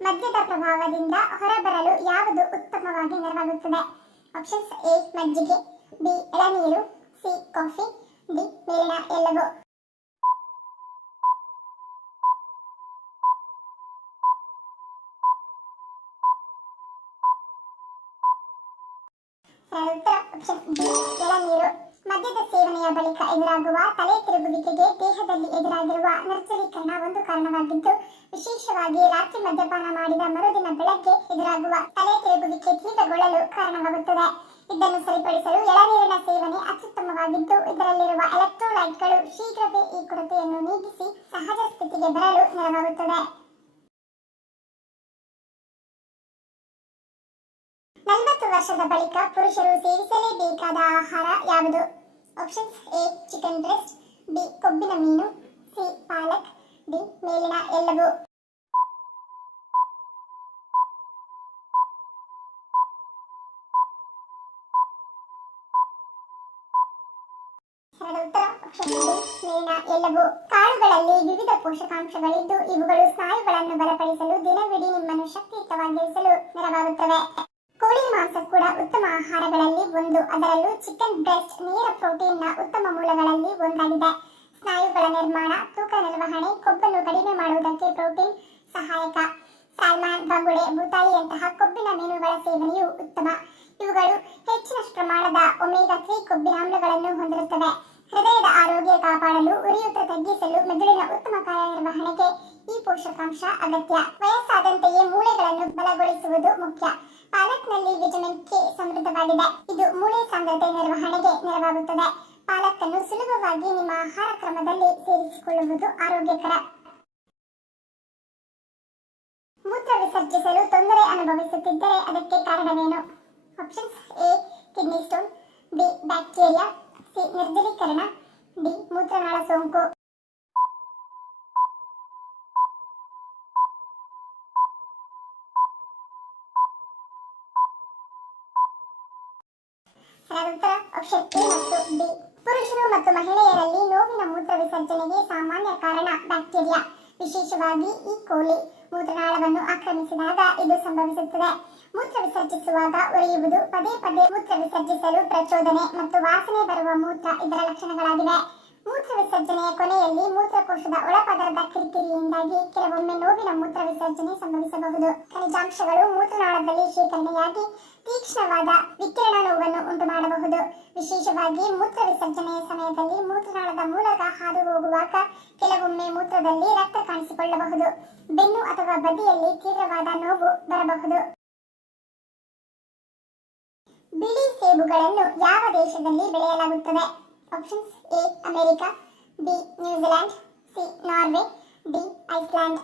ಮದ್ಯದ ಪ್ರಭಾವದಿಂದ ಹೊರಬರಲು ಯಾವುದು ಉತ್ತಮವಾಗಿ ನೆರವಾಗುತ್ತದೆ? ಆಪ್ಷನ್ಸ್: ಎ ಮಜ್ಜಿಗೆ, ಬಿ ಎಳನೀರು, ಸಿ ಕಾಫಿ, ಡಿ ಮೇಲಿನ ಎಲ್ಲವೂ. ಉತ್ತರ ಆಪ್ಷನ್ ಬಿ ಎಳನೀರು. ಮದ್ಯದ ಸೇವನೆಯ ಬಳಿಕ ಎದುರಾಗುವ ತಲೆ ತಿರುಗುವಿಕೆಗೆ ದೇಹದಲ್ಲಿ ಎದುರಾಗಿರುವ ನಿರ್ಜಲೀಕರಣ ಒಂದು ಕಾರಣವಾಗಿದ್ದು, ವಿಶೇಷವಾಗಿ ರಾತ್ರಿ ಮದ್ಯಪಾನ ಮಾಡಿದ ಮರುದಿನ ಬೆಳಗ್ಗೆ ಎದುರಾಗುವ ತಲೆ ತಿರುಗುವಿಕೆ ತೀವ್ರಗೊಳ್ಳಲು ಕಾರಣವಾಗುತ್ತದೆ. ಇದನ್ನು ಸರಿಪಡಿಸಲು ಎಳನೀರಿನ ಸೇವನೆ ಅತ್ಯುತ್ತಮವಾಗಿದ್ದು, ಇದರಲ್ಲಿರುವ ಎಲೆಕ್ಟ್ರೋಲೈಟ್ಗಳು ಶೀಘ್ರವೇ ಈ ಕೊರತೆಯನ್ನು ನೀಗಿಸಿ ಸಹಜ ಸ್ಥಿತಿಗೆ ಬರಲು ನೆರವಾಗುತ್ತದೆ. 40 ವರ್ಷದ ಬಳಿಕ ಪುರುಷರು ಸೇವಿಸಲೇಬೇಕಾದ ಆಹಾರ ಯಾವುದು? Options: A chicken breast, B ಕೊಬ್ಬಿನ ಮೀನು, ಸಿ ಪಾಲಕ್, ಡಿ ಮೇಲಿನ ಎಲ್ಲವೂ. ಉತ್ತರ ಆಪ್ಷನ್ ಬಿ ಮೇಲಿನ ಎಲ್ಲವೂ. ಕಾಳುಗಳಲ್ಲಿ ವಿವಿಧ ಪೋಷಕಾಂಶಗಳಿದ್ದು, ಇವುಗಳು ಸ್ನಾಯುಗಳನ್ನು ಬಲಪಡಿಸಲು ದಿನವಿಡೀ ನಿಮ್ಮನ್ನು ಶಕ್ತಿಯುತವಾಗಿರಿಸಲು ನೆರವಾಗುತ್ತವೆ. ಕೋಳಿ ಮಾಂಸ ಕೂಡ ಉತ್ತಮ ಆಹಾರಗಳಲ್ಲಿ ಒಂದು. ಅದರಲ್ಲೂ ಚಿಕನ್ ಬ್ರೆಸ್ಟ್ ನೇರ ಪ್ರೋಟೀನ್ನ ಉತ್ತಮ ಮೂಲಗಳಲ್ಲಿ ಒಂದಾಗಿದೆ. ಸ್ನಾಯುಗಳ ನಿರ್ಮಾಣ, ತೂಕ ನಿರ್ವಹಣೆ, ಕೊಬ್ಬನ್ನು ಕಡಿಮೆ ಮಾಡುವುದಕ್ಕೆ ಪ್ರೋಟೀನ್ ಸಹಾಯಕ. ಸಾಲ್ಮನ್, ಬಂಗುಡೆ, ಬೂತಾಯಿಯಂತಹ ಕೊಬ್ಬಿನ ಮೀನುಗಳ ಸೇವನೆಯು ಉತ್ತಮ. ಇವುಗಳು ಹೆಚ್ಚಿನ ಪ್ರಮಾಣದ ಒಮೆಗಾ 3 ಕೊಬ್ಬಿನಾಮ್ಲಗಳನ್ನು ಹೊಂದಿರುತ್ತವೆ. ಹೃದಯದ ಆರೋಗ್ಯ ಕಾಪಾಡಲು, ಉರಿಯೂತ ತಗ್ಗಿಸಲು, ಮೆದುಳಿನ ಉತ್ತಮ ಕಾರ್ಯನಿರ್ವಹಣೆಗೆ ಈ ಪೋಷಕಾಂಶ ಅಗತ್ಯ. ವಯಸ್ಸಾದಂತೆಯೇ ಮೂಳೆಗಳನ್ನು ಬಲಗೊಳಿಸುವುದು ಮುಖ್ಯ. ಪಾಲಕ್ನಲ್ಲಿ ವಿಟಮಿನ್ ಕೆ ಸಮೃದ್ಧವಾಗಿದೆ. ಇದು ಮೂಳೆ ಸಾಂದ್ರತೆ ನಿರ್ವಹಣೆಗೆ ನೆರವಾಗುತ್ತದೆ. ಪಾಲಕನ್ನು ಸುಲಭವಾಗಿ ನಿಮ್ಮ ಆಹಾರ ಕ್ರಮದಲ್ಲಿ ಸೇರಿಸಿಕೊಳ್ಳುವುದು ಆರೋಗ್ಯಕರ. ಮೂತ್ರ ವಿಸರ್ಜಿಸಲು ತೊಂದರೆ ಅನುಭವಿಸುತ್ತಿದ್ದರೆ ಅದಕ್ಕೆ ಕಾರಣವೇನು? Options: A kidney stone, B bacteria, C ನಿರ್ಜಲೀಕರಣ, ಡಿ ಮೂತ್ರನಾಳ ಸೋಂಕು. ಉತ್ತರ ಆಪ್ಷನ್ ಎ ಮತ್ತು ಡಿ. ಪುರುಷರು ಮತ್ತು ಮಹಿಳೆಯರಲ್ಲಿ ನೋವಿನ ಮೂತ್ರ ವಿಸರ್ಜನೆಗೆ ಸಾಮಾನ್ಯ ಕಾರಣ ಬ್ಯಾಕ್ಟೀರಿಯಾ, ವಿಶೇಷವಾಗಿ ಈ ಕೋಲಿ ಮೂತ್ರನಾಳವನ್ನು ಆಕ್ರಮಿಸಿದಾಗ ಇದು ಸಂಭವಿಸುತ್ತದೆ. ಮೂತ್ರ ವಿಸರ್ಜಿಸುವಾಗ ಉರಿಯುವುದು, ಪದೇ ಪದೇ ಮೂತ್ರ ವಿಸರ್ಜಿಸಲು ಪ್ರಚೋದನೆ ಮತ್ತು ವಾಸನೆ ಬರುವ ಮೂತ್ರ ಇದರ ಲಕ್ಷಣಗಳಾಗಿವೆ. ಮೂತ್ರ ವಿಸರ್ಜನೆಯ ಕೊನೆಯಲ್ಲಿ ಮೂತ್ರಕೋಶದ ಒಳಪದರದ ಕಿರಿಕಿರಿಯಿಂದಾಗಿ ಕೆಲವೊಮ್ಮೆ ನೋವಿನ ಮೂತ್ರ ವಿಸರ್ಜನೆ ಸಂಭವಿಸಬಹುದು. ಖನಿಜಾಂಶಗಳು ಮೂತ್ರನಾಳದಲ್ಲಿ ಶೇಖರಣೆಯಾಗಿ ತೀಕ್ಷ್ಣವಾದ ವಿಕಿರಣ ನೋವನ್ನು ಉಂಟು ಮಾಡಬಹುದು. ವಿಶೇಷವಾಗಿ ಮೂತ್ರ ವಿಸರ್ಜನೆಯ ಸಮಯದಲ್ಲಿ ಮೂತ್ರನಾಳದ ಮೂಲಕ ಹಾದು ಹೋಗುವಾಗ ಕೆಲವೊಮ್ಮೆ ಮೂತ್ರದಲ್ಲಿ ರಕ್ತ ಕಾಣಿಸಿಕೊಳ್ಳಬಹುದು. ಬೆನ್ನು ಅಥವಾ ಬದಿಯಲ್ಲಿ ತೀವ್ರವಾದ ನೋವು ಬರಬಹುದು. ಬಿಳಿ ಸೇಬುಗಳನ್ನು ಯಾವ ದೇಶದಲ್ಲಿ ಬೆಳೆಯಲಾಗುತ್ತದೆ? Options: A America, B New Zealand, C Norway, D Iceland.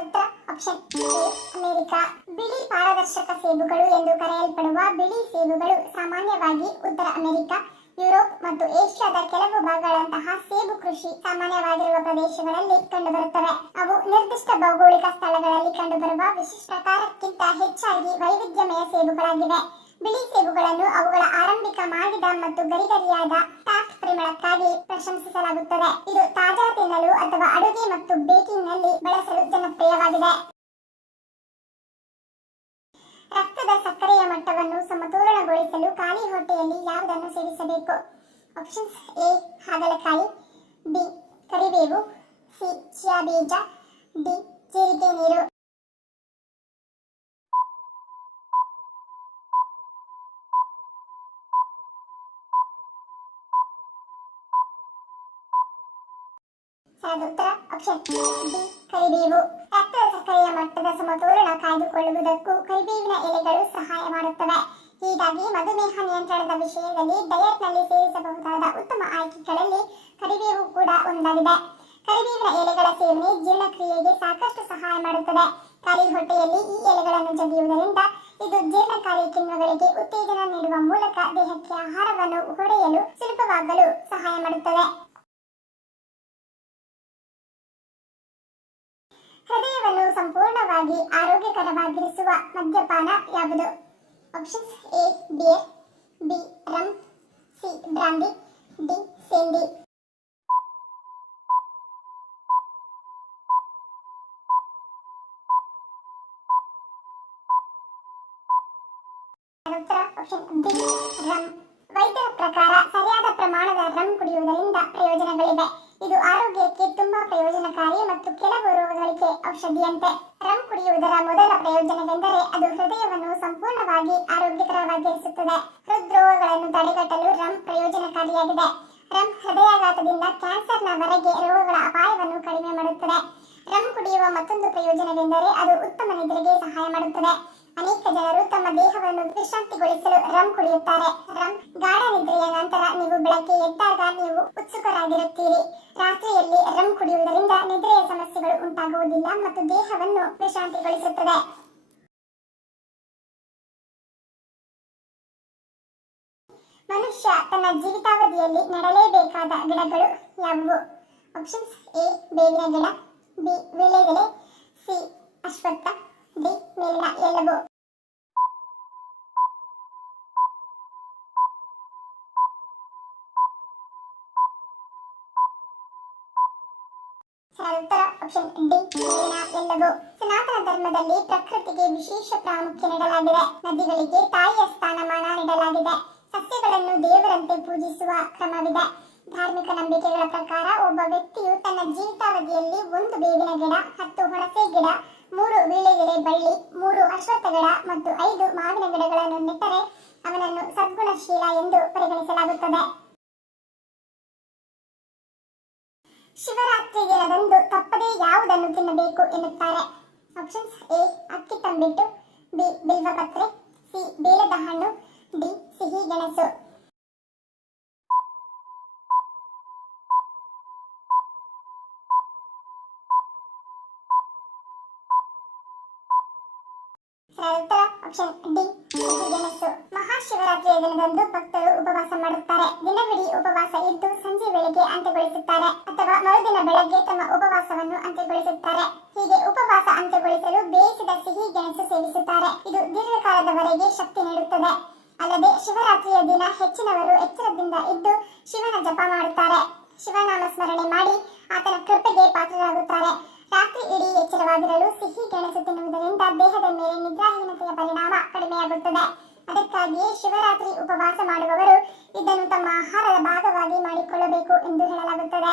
ಉತ್ತರ ಆಪ್ಷನ್ ಎ ಅಮೆರಿಕ. ಬಿಳಿ ಪಾರದರ್ಶಕ ಸೇಬುಗಳು ಎಂದು ಕರೆಯಲ್ಪಡುವ ಬಿಳಿ ಸೇಬುಗಳು ಸಾಮಾನ್ಯವಾಗಿ ಉತ್ತರ ಅಮೆರಿಕ, ಯುರೋಪ್ ಮತ್ತು ಏಷ್ಯಾದ ಕೆಲವು ಭಾಗಗಳಂತಹ ಸೇಬು ಕೃಷಿ ಸಾಮಾನ್ಯವಾಗಿರುವ ಪ್ರದೇಶಗಳಲ್ಲಿ ಕಂಡುಬರುತ್ತವೆ. ಅವು ನಿರ್ದಿಷ್ಟ ಭೌಗೋಳಿಕ ಸ್ಥಳಗಳಲ್ಲಿ ಕಂಡುಬರುವ ವಿಶಿಷ್ಟ ಪ್ರಕಾರಕ್ಕಿಂತ ಹೆಚ್ಚಾಗಿ ವೈವಿಧ್ಯಮಯ ಸೇಬುಗಳಾಗಿವೆ. ಬಿಳಿ ಸೇಬುಗಳನ್ನು ಅವುಗಳ ಆರಂಭಿಕ ಮಾಗಿದ ಮತ್ತು ಗರಿಗರಿಯಾದ ಟಾರ್ಟ್ ಪರಿಮಳಕ್ಕಾಗಿ ಪ್ರಶಂಸಿಸಲಾಗುತ್ತದೆ. ಇದು ತಾಜಾ ತಿನ್ನಲು ಅಥವಾ ಅಡುಗೆ ಮತ್ತು ಬೇಕಿಂಗ್ನಲ್ಲಿ ಬಳಸಲು ಜನಪ್ರಿಯವಾಗಿದೆ. ರಕ್ತದ ಸಕ್ಕರೆಯ ಮಟ್ಟವನ್ನು ಸಮತೋಲನಗೊಳಿಸಲು ಖಾಲಿ ಹೊಟ್ಟೆಯಲ್ಲಿ ಯಾವುದನ್ನು ಸೇವಿಸಬೇಕು? ಆಪ್ಷನ್ಸ್: ಎ ಹಾಗಲಕಾಯಿ, ಬಿ ಕರಿಬೇವು, ಸಿ ಚಿಯಾ ಬೀಜ, ಡಿ ಜೀರಿಗೆ ನೀರು. ಉತ್ತರ ಆಪ್ಷನ್ ಡಿ ಕರಿಬೇವು. ರಕ್ತದ ಸಕ್ಕರೆಯ ಮಟ್ಟದ ಸಮತೋಲನ ಕಾಯ್ದುಕೊಳ್ಳುವುದಕ್ಕೂ ಕರಿಬೇವಿನ ಎಲೆಗಳು ಸಹಾಯ ಮಾಡುತ್ತವೆ. ಹೀಗಾಗಿ ಮಧುಮೇಹ ನಿಯಂತ್ರಣದ ವಿಷಯದಲ್ಲಿ ಡಯಟ್ನಲ್ಲಿ ಸೇರಿಸಬಹುದಾದ ಉತ್ತಮ ಆಯ್ಕೆಗಳಲ್ಲಿ ಕರಿಬೇವು ಕೂಡ ಒಂದಾಗಿದೆ. ಕರಿಬೇವಿನ ಎಲೆಗಳ ಸೇವನೆ ಜೀರ್ಣಕ್ರಿಯೆಗೆ ಸಾಕಷ್ಟು ಸಹಾಯ ಮಾಡುತ್ತದೆ. ಖಾಲಿ ಹೊಟ್ಟೆಯಲ್ಲಿ ಈ ಎಲೆಗಳನ್ನು ಜಗಿಯುವುದರಿಂದ ಇದು ಜೀರ್ಣಕಾರಿ ಕಿಣ್ವಗಳಿಗೆ ಉತ್ತೇಜನ ನೀಡುವ ಮೂಲಕ ದೇಹಕ್ಕೆ ಆಹಾರವನ್ನು ಹೊಡೆಯಲು ಸುಲಭವಾಗಲು ಸಹಾಯ ಮಾಡುತ್ತದೆ. ಹೃದಯವನ್ನು ಸಂಪೂರ್ಣವಾಗಿ ಆರೋಗ್ಯಕರವಾಗಿರಿಸುವ ಮದ್ಯಪಾನ ಯಾವುದು? Options: A beer, B rum, C brandy, D ಸೇಂದಿ. ಉತ್ತರ ಆಪ್ಷನ್ ಬಿ ರಮ್. ವೈದ್ಯರ ಪ್ರಕಾರ ಸರಿಯಾದ ಪ್ರಮಾಣದ ರಮ್ ಕುಡಿಯುವುದರಿಂದ ಪ್ರಯೋಜನಗಳಿವೆ. ಇದು ಆರೋಗ್ಯಕ್ಕೆ ತುಂಬಾ ಪ್ರಯೋಜನಕಾರಿ ಮತ್ತು ಕೆಲವು ರೋಗಗಳಿಗೆ ಔಷಧಿಯಂತೆ. ರಮ್ ಕುಡಿಯುವುದರ ಮೊದಲ ಪ್ರಯೋಜನವೆಂದರೆ ಅದು ಹೃದಯವನ್ನು ಸಂಪೂರ್ಣವಾಗಿ ಆರೋಗ್ಯಕರವಾಗಿರಿಸುತ್ತದೆ. ಹೃದ್ರೋಗಗಳನ್ನು ತಡೆಗಟ್ಟಲು ರಮ್ ಪ್ರಯೋಜನಕಾರಿಯಾಗಿದೆ. ರಮ್ ಹೃದಯಾಘಾತದಿಂದ ಕ್ಯಾನ್ಸರ್ನವರೆಗೆ ರೋಗಗಳ ಅಪಾಯವನ್ನು ಕಡಿಮೆ ಮಾಡುತ್ತದೆ. ರಮ್ ಕುಡಿಯುವ ಮತ್ತೊಂದು ಪ್ರಯೋಜನವೆಂದರೆ ಅದು ಉತ್ತಮ ನಿದ್ರೆಗೆ ಸಹಾಯ ಮಾಡುತ್ತದೆ. ಅನೇಕ ಜನರು ತಮ್ಮ ದೇಹವನ್ನು ವಿಶ್ರಾಂತಿಗೊಳಿಸಲು ರಮ್ ಕುಡಿಯುತ್ತಾರೆ. ರಮ್ ಗಾಢ ನಿದ್ರೆಯ ನಂತರ ನೀವು ಬೆಳಗ್ಗೆ ಎದ್ದಾಗ ನೀವು ಉತ್ಸುಕರಾಗಿರುತ್ತೀರಿ. ರಾತ್ರಿಯಲ್ಲಿ ರಮ್ ಕುಡಿಯುವುದರಿಂದ ನಿದ್ರೆಯ ಸಮಸ್ಯೆಗಳು ಉಂಟಾಗುವುದಿಲ್ಲ ಮತ್ತು ದೇಹವನ್ನು ವಿಶ್ರಾಂತಿಗೊಳಿಸುತ್ತದೆ. ಮನುಷ್ಯ ತನ್ನ ಜೀವಿತಾವಧಿಯಲ್ಲಿ ನೆಡಲೇಬೇಕಾದ ಗಿಡಗಳು ಯಾವುವು? ಆಪ್ಷನ್ಸ್: ಎ ಬೇವಿನ ಗಿಡ, ಬಿ ವೀಳ್ಯದೆಲೆ, ಸಿ ಅಶ್ವತ್ಥ, ಡಿ ಮೇಲಿನ ಎಲ್ಲವೂ. ಉತ್ತರ ಆಪ್ಷನ್ ಡಿ ಮೇಲಿನ ಎಲ್ಲವೂ. ಸನಾತನ ಧರ್ಮದಲ್ಲಿ ಪ್ರಕೃತಿಗೆ ವಿಶೇಷ ಪ್ರಾಮುಖ್ಯ ನೀಡಲಾಗಿದೆ. ನದಿಗಳಿಗೆ ತಾಯಿಯ ಸ್ಥಾನಮಾನ ನೀಡಲಾಗಿದೆ. ಸಸ್ಯಗಳನ್ನು ದೇವರಂತೆ ಪೂಜಿಸುವ ಕ್ರಮವಿದೆ. ಧಾರ್ಮಿಕ ನಂಬಿಕೆಗಳ ಪ್ರಕಾರ ಒಬ್ಬ ವ್ಯಕ್ತಿಯು ತನ್ನ ಜೀವಿತಾವಧಿಯಲ್ಲಿ 1 ಬೇವಿನ ಗಿಡ, 10 ಹುಣಸೆ ಗಿಡ, 3 ವೀಳ್ಯದೆಲೆ ಬಳ್ಳಿ, 3 ಅಶ್ವತ್ಥ ಗಿಡ ಮತ್ತು 5 ಮಾವಿನ ಗಿಡಗಳನ್ನು ನೆಟ್ಟರೆ ಅವನನ್ನು ಸದ್ಗುಣಶೀಲ ಎಂದು ಪರಿಗಣಿಸಲಾಗುತ್ತದೆ. ಶಿವರಾತ್ರಿ ದಿನದಂದು ತಪ್ಪದೇ ಯಾವುದನ್ನು ತಿನ್ನಬೇಕು ಎನ್ನುತ್ತಾರೆ? ಆಪ್ಷನ್ಸ್: ಎ ಅಕ್ಕಿ ತಂಬಿಟ್ಟು, ಬಿ ಬಿಲ್ವಪತ್ರೆ, ಸಿ ಬೇಲದ ಹಣ್ಣು, ಡಿ ಸಿಹಿ ಗೆಣಸು. ಉತ್ತರ ಆಪ್ಷನ್ ಡಿ ಸಿಹಿ ಗೆಣಸು. ಮಹಾಶಿವರಾತ್ರಿಯ ದಿನದಂದು ಭಕ್ತರು ಉಪವಾಸ ಮಾಡುತ್ತಾರೆ. ದಿನವಿಡೀ ಉಪವಾಸ ಇದ್ದು ಸಂಜೆ ವೇಳೆಗೆ ಅಂತ್ಯಗೊಳಿಸುತ್ತಾರೆ ಅಥವಾ ಮರುದಿನ ಬೆಳಗ್ಗೆ ತಮ್ಮ ಉಪವಾಸವನ್ನು ಅಂತ್ಯಗೊಳಿಸುತ್ತಾರೆ. ಹೀಗೆ ಉಪವಾಸ ಅಂತ್ಯಗೊಳಿಸಲು ಬೇಯಿಸಿದ ಸಿಹಿ ಗೆಣಸು ಸೇವಿಸುತ್ತಾರೆ. ಇದು ದೀರ್ಘಕಾಲದವರೆಗೆ ಶಕ್ತಿ ನೀಡುತ್ತದೆ. ಅಲ್ಲದೆ ಶಿವರಾತ್ರಿಯ ದಿನ ಹೆಚ್ಚಿನವರು ಎಚ್ಚರದಿಂದ ಇದ್ದು ಶಿವನ ಜಪ ಮಾಡುತ್ತಾರೆ. ಶಿವನಾಮ ಸ್ಮರಣೆ ಮಾಡಿ ಆತನ ಕೃಪೆಗೆ ಪಾತ್ರರಾಗುತ್ತಾರೆ. ರಾತ್ರಿ ಇಡೀ ಎಚ್ಚರವಾಗಿರಲು ಸಿಹಿ ಗೆಣಸು ತಿನ್ನುವುದರಿಂದ ದೇಹದ ಮೇಲೆ ನಿದ್ರಾಹೀನತೆಯ ಪರಿಣಾಮ ಕಡಿಮೆಯಾಗುತ್ತದೆ. ಅದಕ್ಕಾಗಿಯೇ ಶಿವರಾತ್ರಿ ಉಪವಾಸ ಮಾಡುವವರು ಇದನ್ನು ತಮ್ಮ ಆಹಾರದ ಭಾಗವಾಗಿ ಮಾಡಿಕೊಳ್ಳಬೇಕು ಎಂದು ಹೇಳಲಾಗುತ್ತದೆ.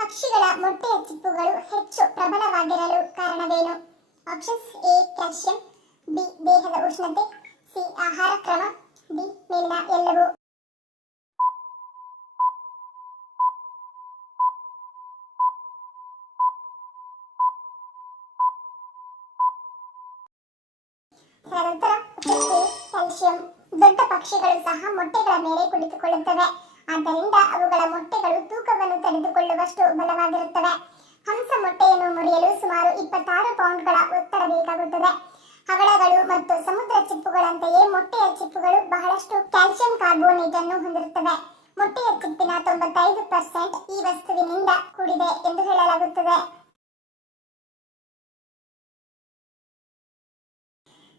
ಪಕ್ಷಿಗಳ ಮೊಟ್ಟೆಯ ಚಿಪ್ಪುಗಳು ಹೆಚ್ಚು ಪ್ರಬಲವಾಗಿರಲು ಕಾರಣವೇನು? ಆಪ್ಷನ್ಸ್: ಎ ಕ್ಯಾಲ್ಸಿಯಂ, ಬಿ ದೇಹದ ಉಷ್ಣತೆ, ಸಿ ಆಹಾರ ಕ್ರಮ, ಡಿ ಮೇಲಿನ ಎಲ್ಲವೂ. ಉತ್ತರ ಕ್ಯಾಲ್ಸಿಯಂ. ದೊಡ್ಡ ಪಕ್ಷಿಗಳು ಸಹ ಮೊಟ್ಟೆಗಳ ಮೇಲೆ ಕುಳಿತುಕೊಳ್ಳುತ್ತವೆ. ಆದ್ದರಿಂದ ಅವುಗಳ ಮೊಟ್ಟೆಗಳು ತೂಕವನ್ನು ತಡೆದುಕೊಳ್ಳುವಷ್ಟು ಬಲವಾಗಿರುತ್ತವೆ. ಹಂಸ ಮೊಟ್ಟೆಯನ್ನು ಮುರಿಯಲು ಸುಮಾರು 26 ಪೌಂಡ್ಗಳ ಒತ್ತಡ ಬೇಕಾಗುತ್ತದೆ. ಹವಳಗಳು ಮತ್ತು ಸಮುದ್ರ ಚಿಪ್ಪುಗಳಂತೆಯೇ ಮೊಟ್ಟೆಯ ಚಿಪ್ಪುಗಳು ಬಹಳಷ್ಟು ಕ್ಯಾಲ್ಸಿಯಂ ಕಾರ್ಬೋನೇಟ್ ಅನ್ನು ಹೊಂದಿರುತ್ತವೆ. ಮೊಟ್ಟೆಯ ಚಿಪ್ಪಿನ 95% ಈ ವಸ್ತುವಿನಿಂದ ಕೂಡಿದೆ ಎಂದು ಹೇಳಲಾಗುತ್ತದೆ.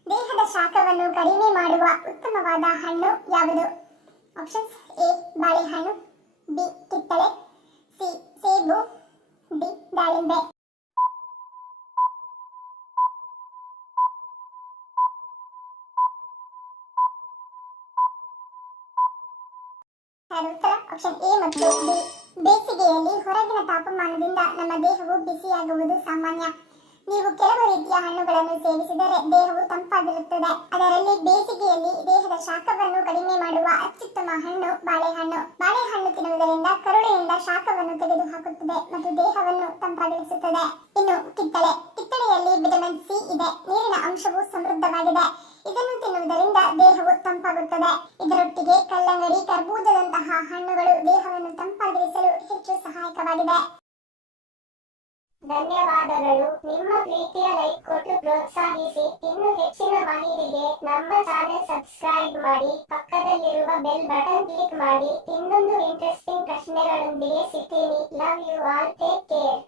ದೇಹದ ಶಾಖವನ್ನು ಕಡಿಮೆ ಮಾಡುವ ಉತ್ತಮವಾದ ಹಣ್ಣು ಯಾವುದು? ಆಪ್ಷನ್ಸ್: ಎ ಬಾಳೆಹಣ್ಣು, ಬಿ ಕಿತ್ತಳೆ, ಸಿ ಸೇಬು, ಡಿ ದಾಳಿಂಬೆ. ಉತ್ತರ ಆಪ್ಷನ್ ಎ ಮತ್ತು ಬಿ. ಬೇಸಿಗೆಯಲ್ಲಿ ಹೊರಗಿನ ತಾಪಮಾನದಿಂದ ನಮ್ಮ ದೇಹವು ಬಿಸಿಯಾಗುವುದು ಸಾಮಾನ್ಯ. ನೀವು ಕೆಲವು ರೀತಿಯ ಹಣ್ಣುಗಳನ್ನು ಸೇವಿಸಿದರೆ ದೇಹವು ತಂಪಾಗಿರುತ್ತದೆ. ಅದರಲ್ಲಿ ಬೇಸಿಗೆಯಲ್ಲಿ ದೇಹದ ಶಾಖವನ್ನು ಕಡಿಮೆ ಮಾಡುವ ಅತ್ಯುತ್ತಮ ಹಣ್ಣು ಬಾಳೆಹಣ್ಣು. ಬಾಳೆಹಣ್ಣು ತಿನ್ನುವುದರಿಂದ ಕರುಳಿನಿಂದ ಶಾಖವನ್ನು ತೆಗೆದುಹಾಕುತ್ತದೆ ಮತ್ತು ದೇಹವನ್ನು ತಂಪಾಗಿರಿಸುತ್ತದೆ. ಇನ್ನು ಕಿತ್ತಳೆಯಲ್ಲಿ ವಿಟಮಿನ್ ಸಿ ಇದೆ. ನೀರಿನ ಅಂಶವು ಸಮೃದ್ಧವಾಗಿದೆ. ಇದನ್ನು ತಿನ್ನುವುದರಿಂದ ದೇಹವು ತಂಪಾಗುತ್ತದೆ. ಇದರೊಟ್ಟಿಗೆ ಕಲ್ಲಂಗಡಿ, ಕರ್ಬೂಜದಂತಹ ಹಣ್ಣುಗಳು ದೇಹವನ್ನು ತಂಪಾಗಿರಿಸಲು ಹೆಚ್ಚು ಸಹಾಯಕವಾಗಿದೆ. ಧನ್ಯವಾದಗಳು. ನಿಮ್ಮ ಪ್ರೀತಿಯ ಲೈಕ್ ಕೊಟ್ಟು ಪ್ರೋತ್ಸಾಹಿಸಿ. ಇನ್ನು ಹೆಚ್ಚಿನ ಮಾಹಿತಿಗೆ ನಮ್ಮ ಚಾನೆಲ್ ಸಬ್ಸ್ಕ್ರೈಬ್ ಮಾಡಿ, ಪಕ್ಕದಲ್ಲಿರುವ ಬೆಲ್ ಬಟನ್ ಕ್ಲಿಕ್ ಮಾಡಿ. ಇನ್ನೊಂದು ಇಂಟ್ರೆಸ್ಟಿಂಗ್ ಪ್ರಶ್ನೆಗಳೊಂದಿಗೆ ಸಿಗ್ತೀನಿ. Love you all. Take care.